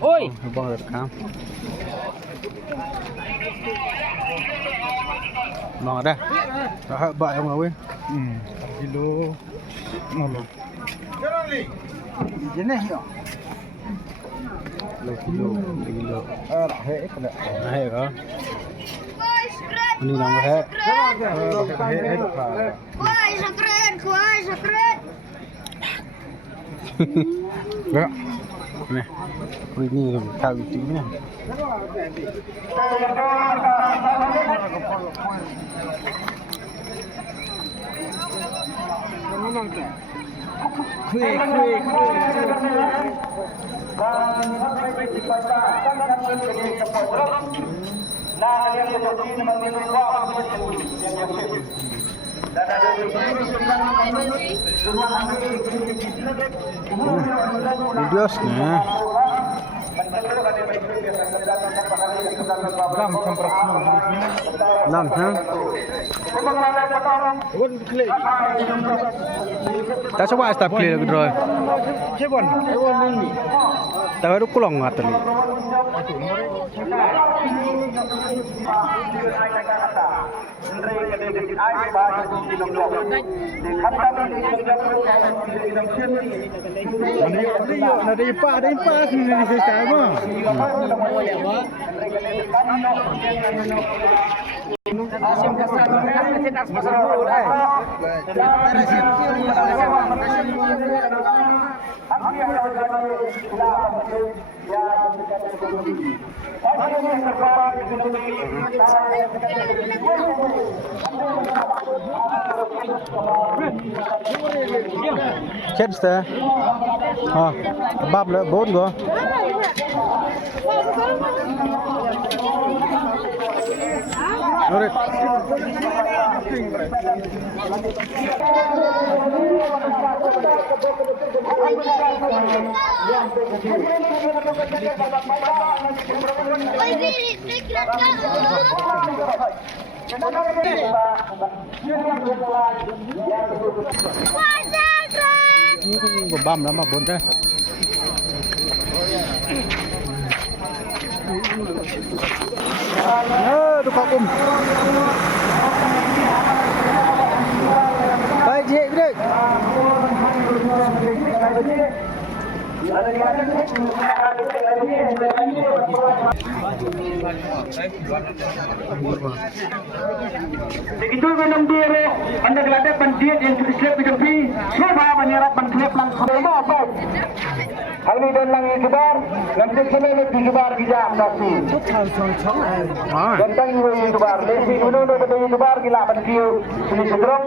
Ôi, bông được không? Mò đây. Đó, bậy không đâu ấy. Kilo. Ngon luôn. cái này hiểu. Kilo. Đã hệ cái này. Hệ hả? Ini nama hệ. Hệ hết phải. Kuai sakret. Đó. Này. Ini tahu itu ni. Videos ni. Ram sampai Nam ha. Ta coba stop clear rồi. Cebon ini. Ta baru pulang ngat ni. Ada ipa sini di sini mah. Chết rồi. Bắp nữa 4 rồi. Rồi. Băm lắm mà 4 đây. Tuh vakum. Baik, Cik, break. Begitu minum diri, anda gelada pendiet yang terselip di tepi, coba menyerap penselip langsung apa? Hal ini dan langi sebar, nanti kena lebih sebar bijak nasi. Dan tang ini sebar, lebih dulu lebih sebar gila pendiet, ini sedrong.